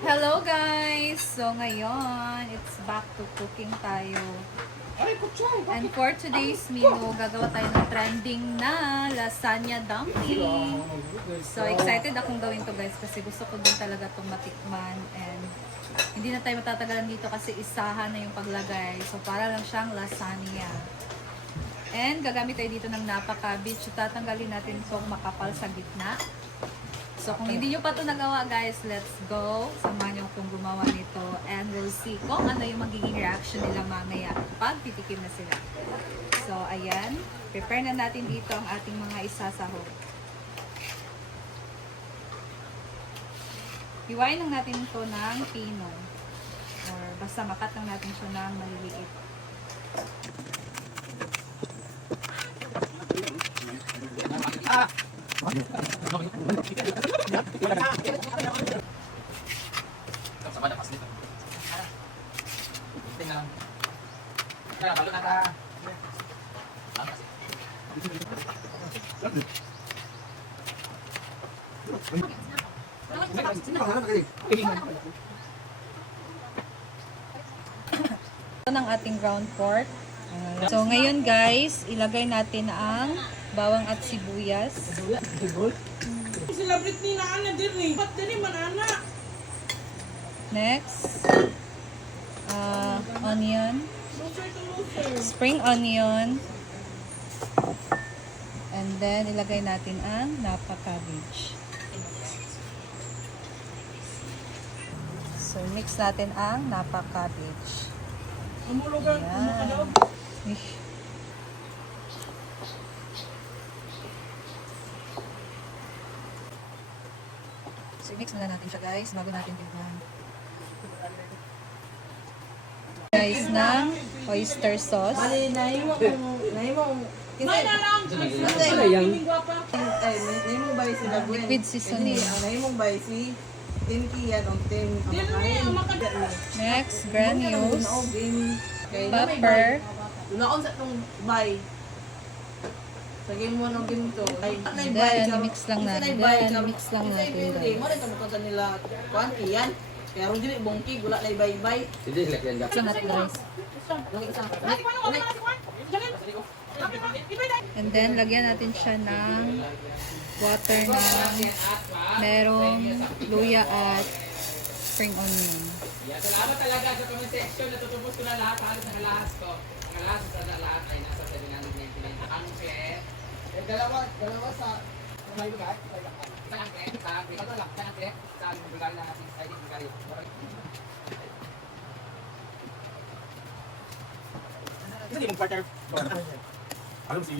Hello guys! So ngayon, it's back to cooking tayo. And for today's menu, gagawa tayo ng trending na lasagna dumpling. So excited akong gawin to guys kasi gusto ko din talaga itong matikman. And hindi na tayo matatagalan dito kasi isahan na yung paglagay. So para lang siyang lasagna. And gagamit tayo dito ng napa cabbage. So tatanggalin natin itong makapal sa gitna. So, kung hindi nyo pa ito nagawa, guys, let's go. Samahan nyo kung gumawa nito. And we'll see kung ano yung magiging reaction nila mamaya pag titikim na sila. So, ayan. Prepare na natin dito ang ating mga isasahog. Hiwain lang natin ito ng pino. Or basta makat lang natin siya ng maliliit. Ito ng ating ground pork. So ngayon guys, ilagay natin ang bawang at sibuyas. Celebrate ni na ana diri. Ba't diri man ana? Next, onion, Loser to loser. spring onion, and then ilagay natin ang napa cabbage. So mix natin ang napa cabbage. Umulugan, umakadaog. Ish. So mix na natin siya guys bago natin tignan. Guys ng oyster sauce. May na lang. May gwapa. Liquid seasoning. Dili ang makadaog. Next, granules, pepper, Naon sa tong bay. Sagay mo ng ginto. and then mix lang natin. Mix lang natin guys. Mo rin tumutan sa nila kuan iyan. Kaya ron dili bongki gula lay bay-bay. Mix lang natin guys. And then lagyan natin siya ng water na merong luya at spring onion. Salamat talaga sa comment section. Natutubos ko na lahat. Halos na lahat ko. Ang lahat sa lahat ay nasa 799. Ang share. Dalawa sa may bigay. Sa ito lang. Sa bigay na natin. Sa bigay. Hindi mong partner. Alam si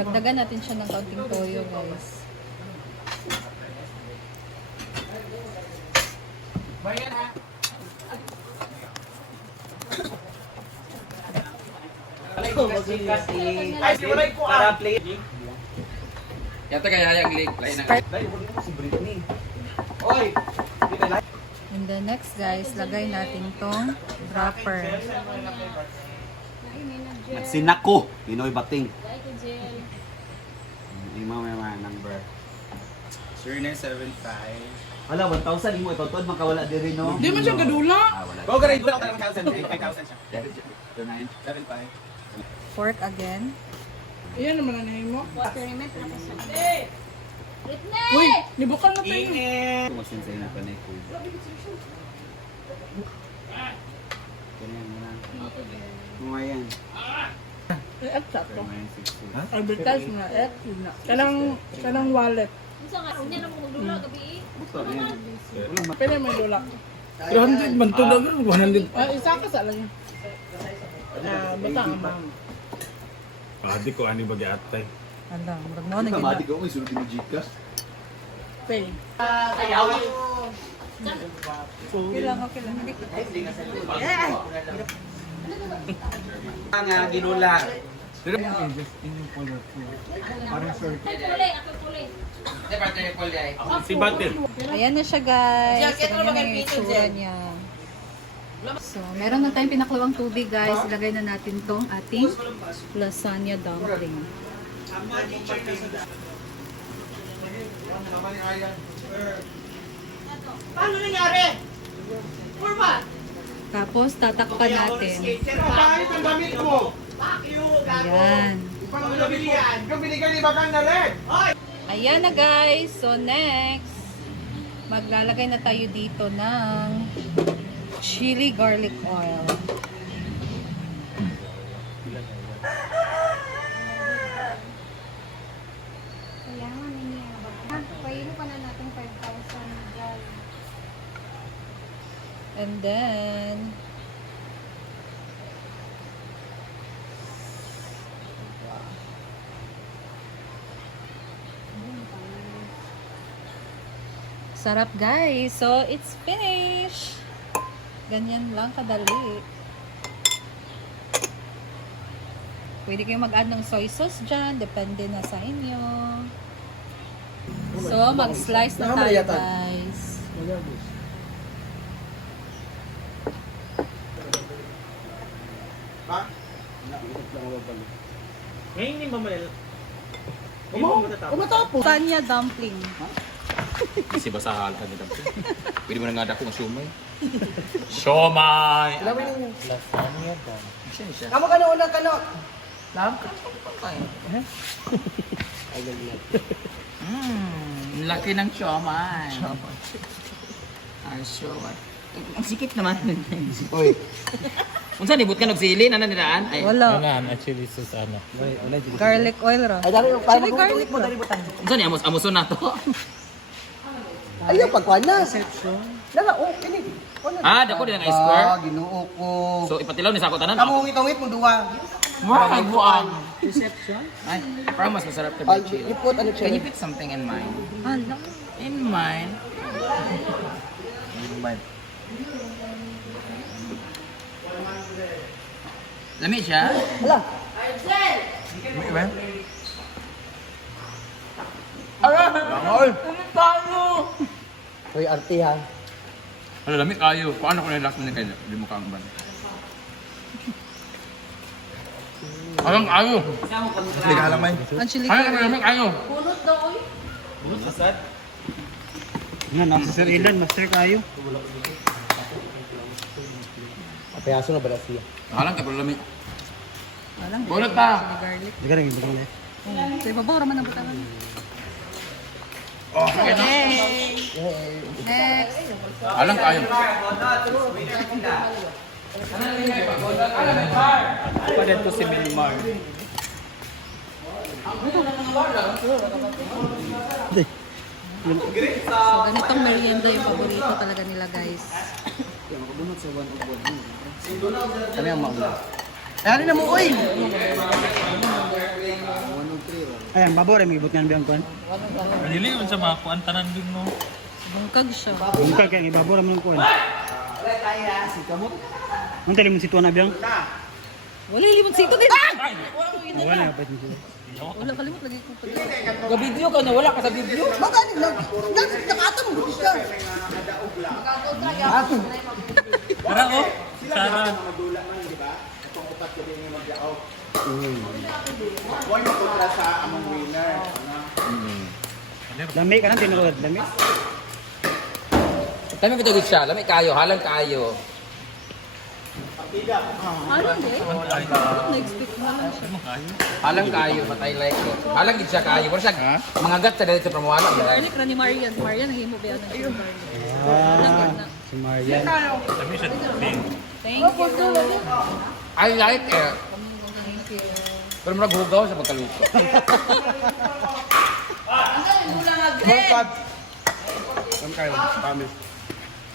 Dagdagan natin siya ng kaunting toyo guys. Bayan ha. Ay, si Walay ko para play. Yata kaya yung link. Oy. And then next guys, lagay natin tong wrapper. Sinako, Pinoy Bating. Imo may mga number. 0975. Wala, 1,000 imo itotod makawala diri no. Di man siya gadula. Ah, wala. Go grade lang 1,000, 5,000 siya. 0975. Pork again. Iyan naman ang nahin mo. Uy, nibukal na tayo. Kumasin sa inyo pa na ito. Ganyan mo na. Kumayan. At sa to. 0960. Advertise mo na. Kanang wallet. Buto na yan. Pwede may dula. 300 man to lang, 100. Isa ka sa lang. Bata ang ma'am. Di ko ani bagi atay. Ala, murag mo na Kamati gina. ko, isulod mo Gcash. Pay. Okay lang. Hindi ko. Mga ginula. Si Batil. Ayan na siya guys. Jacket mo Ayan na bagay yung pito, itsura Jen. niya. So, meron na tayong pinaklawang tubig guys. Ilagay na natin tong ating lasagna dumpling. Paano nangyari? Format! Tapos, tatakpan natin. Kahit ang damit mo. Ayan. Paano nabili yan? Yung binigay ni Bakang na red. Ayan na guys. So next, maglalagay na tayo dito ng chili garlic oil. Kailangan niya ba? Pahilo pa na natin 5,000 dyan. And then, sarap guys. So, it's finished. Ganyan lang kadali. Pwede kayong mag-add ng soy sauce dyan. Depende na sa inyo. So, mag-slice na tayo guys. Ngayon ni Mamal. Umatapos. Lasagna dumpling. Kasi basahan ka nila. Pwede mo na nga dako ng siomay. Siomay! Kamu ka na unang kanot. Laki ng siomay. Ay, siomay. Ang sikip naman. Uy. Unsa nibot ka nagsili na niraan? Ay. Wala. Actually, sus, ano. Garlic oil ra. Ay, dali, para Chili garlic mo, ra. dali butang. Unsa ni amuson na to? Ayaw, pagkuhan na. Lala, oh, kini. Ah, dako din ang ice square. Ginoo ko. So ipatilaw ni sa ako tanan. Kamu ngitungit mo duwa. Wow, ay buang. Reception? Ay, parang mas masarap to Ay, by chill. ipot, ano Can you siya? put something in mine? Hala. In mine? Lami siya? Hala. Bangol! Paano? Hoy, arte ha. Ano, lami kayo. Paano ko na last minute kayo? Hindi mo kang ban. Alang kayo. Hindi ka alam, Ang chili Alang garlic. lami kayo. Nga, nasa Sir Ilan, master kayo. Payaso na ba siya? Alang ka, pero lami. Alang. Bulat pa. Chili garlic. Hindi ka rin, hindi ka rin. So, ibabaw raman ang butangan. Okay na. Next. Alang kayo. Pada to si Milmar. So, ganitong merienda yung paborito talaga nila guys. Ano yung maula? Ano na mo, oy! Ayan, babor, may ibot nga biyang kuhan. Kanili yun sa mga kuhan, tanan din mo. Bungkag siya. Kung ka kaya, ibabor mo yung kuhan. Ang tali mo si Tuan na biyang? Wala limot sito din. Wala na, kapit mo siya. Wala kalimot lagi ko pa. Ga-video ka na, wala ka sa video. Magkano? Nakata mo, gusto siya. Ato. Tara ko, Sara. Lami ka na, tinulad. Lami. Lami ko tugid siya. Lami kayo, halang kayo. Ano din? Na-expect mo lang siya. Halang kayo, patay like ko. Halang gid siya kayo. Pero siya, mga gat sa dali sa pramawala. Garlic ra ni Marian. Marian, nahimo ba yan? Ayun. Si Marian. Thank you. I like it. Thank you. Pero murag hugaw sa pagkaluto.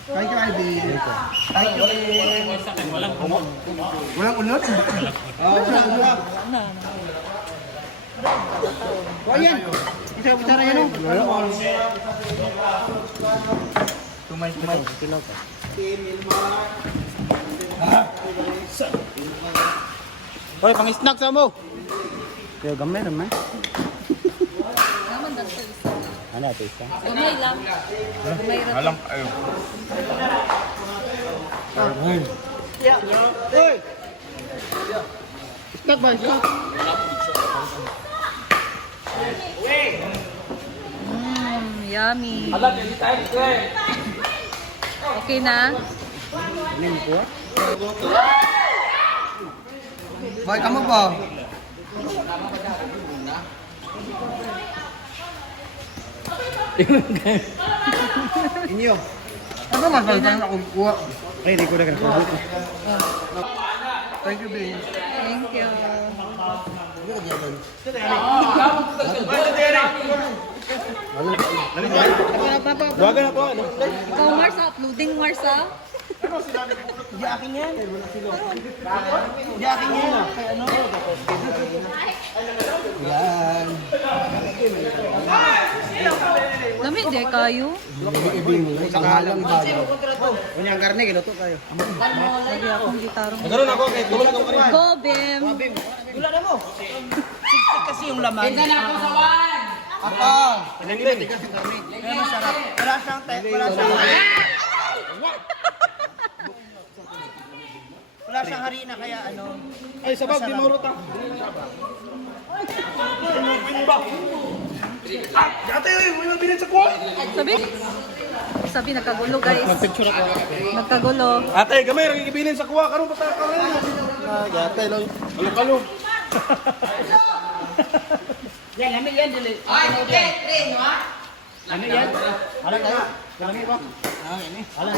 Kain ka, Ivy. Kain ka. Walang ulot? Walang ulot. O, yan. Isa yung kutsara yan, o. Tumay. Hoy, pang-snack sa mo. Kaya gamay naman. Naman lang sa isa. Ano ito isa? Gamay lang. Gamay ra. Halang kayo. Hoy! Snack ba? Snack? Yummy. Okay na? Boy, kamu po. Inyo. Ano mas magandang ako kuha? Ay, hindi ko na kanakuha. Thank you, babe. Thank you. Baga na po, ano? Ikaw, Mars, uploading, Mars, ah? Di akin yan. Di akin yan. Kaya ano? Yan. Dami, di kayo. Isang halang bago. Unyang karne, ginuto kayo. Lagi akong gitarong. Nagkaroon ako, kay tulog ako rin. Go, Bim! Wala na mo. Siksik kasi yung laman. Tingnan ako sa one! Ako. Kaya masarap. Wala siyang wala siyang harina kaya ano. Ay, sabag, di maurot ah. Dati yun, may mabilin sa kuha. Sabi, nagkagulo, guys. Picture ako. Nagkagulo. Ate, gamay, nagigibilin sa kuha. Karoon pa tayo ka rin. Gate, lang. Alo-alo. Ay, okay, no ha? Alam kayo. Kalami ba? Ini. Alam.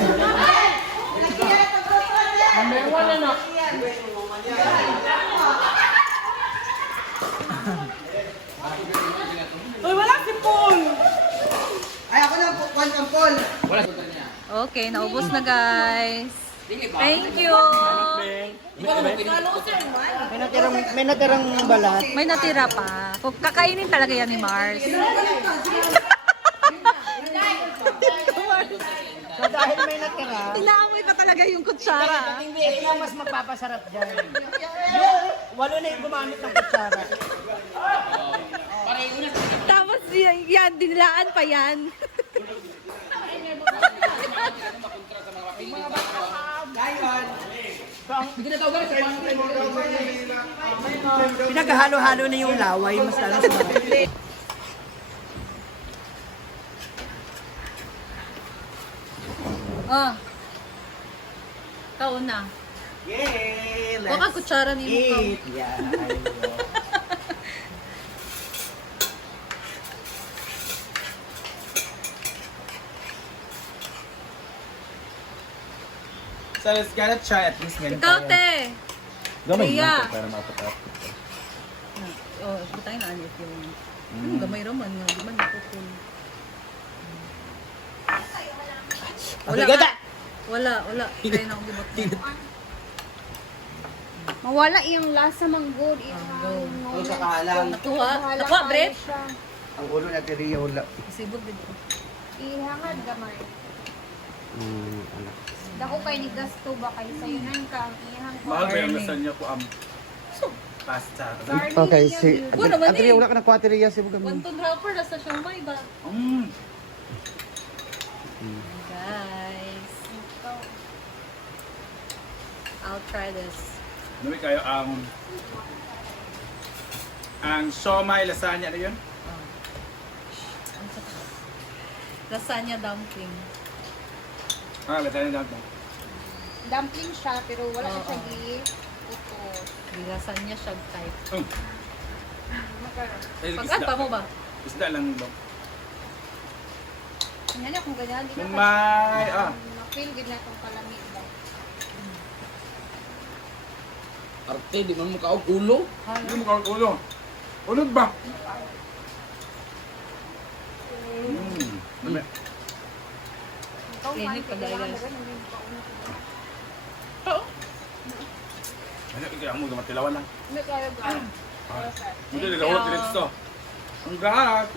Uy, wala si Paul! Ay, ako lang po, Juan Campol. Okay, naubos na, guys. Thank you! May natirang balat. May natira pa. Kung kakainin talaga yan ni Mars. So dahil may natira, Inaamoy pa talaga yung kutsara. hindi ito yung mas magpapasarap dyan. Walo na yung gumamit ng kutsara. Tapos yan, dinilaan pa yan. Pinaghalo-halo na yung laway, mas lalo sa Oh. Kauna. Yay! Baka kutsara ni mo ka. eat! Yeah. So, let's gotta try at least ganun Ikaw, te. Gamay Ria. na para mapatat. Oh, butay na anit yung... Gamay raman nga. Di man napupul. Wala. Wala. Kaya na akong gibot na. Mawala yung lasa manggod. Go. Ang sa kahalang. Nakuha? Nakuha, Brett? Ang ulo na tiriya wala. Sibog dito. Ihangad gamay. Ano? Dako kay ni gasto ba kay sayunan ka ang ihang Mahal ba yung lasagna ko pasta? Okay, si... Wala naman Ang tiriya eh. wala ka nakuha tiriya si Bugam. Wonton wrapper na sa siomay ba? Guys. I'll try this. Numi kayo ang siomay lasagna na yun? Lasagna dumpling. Lasagna daw. dumpling siya pero wala siya siya uto. Di lasagna siya type. Ay, Pag-add pa mo ba? Isda lang nilo. Tingnan niya kung ganyan. Di Kung ba may, ma-feel gid na itong palamig ba? Arte, di man mo kaog ulo. Hindi mo kawag ulo. Ulog ba? Numi. Ikaw man, Init pa dahil, kailangan guys. ba ganun yung paunod ko? Ano, kaya mo gamatilawan lang. Hindi kaya ba? Hindi, nagawag dito. Ang gahat.